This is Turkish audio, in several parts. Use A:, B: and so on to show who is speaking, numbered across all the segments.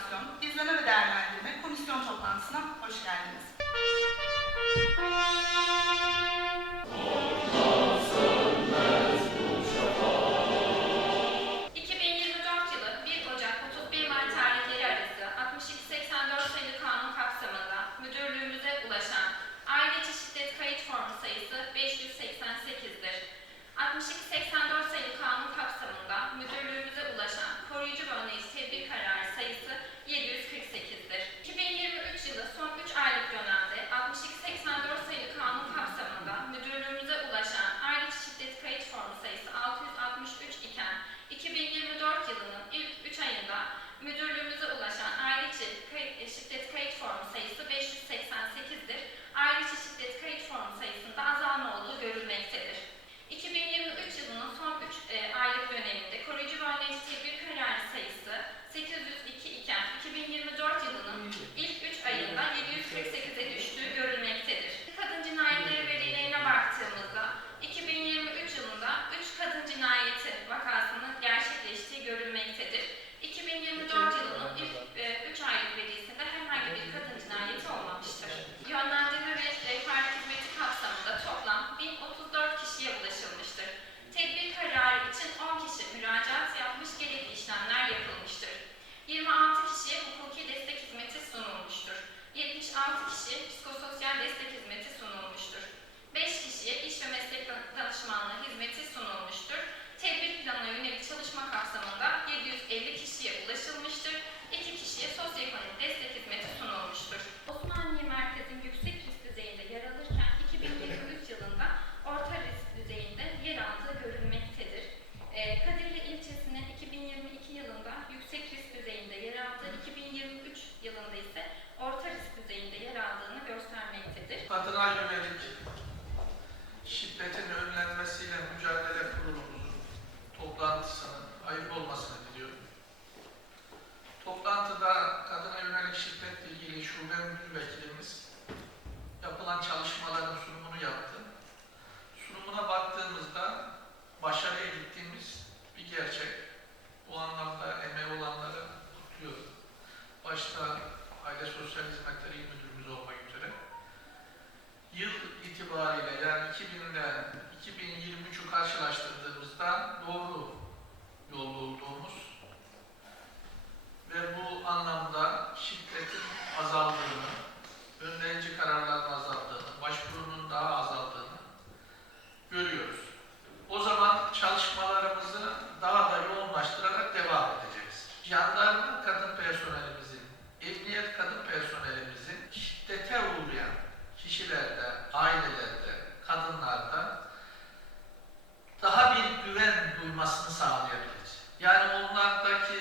A: organizasyon, izleme ve değerlendirme
B: sayısı.
C: 800 korunmasını sağlayabilir. Yani onlardaki,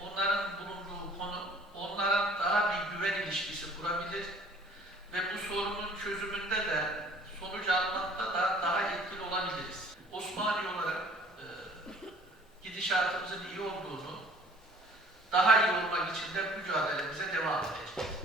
C: onların bulunduğu konu, onlara daha bir güven ilişkisi kurabilir ve bu sorunun çözümünde de sonuç almakta da daha etkili olabiliriz. Osmanlı olarak e, gidişatımızın iyi olduğunu, daha iyi olmak için de mücadelemize devam edeceğiz.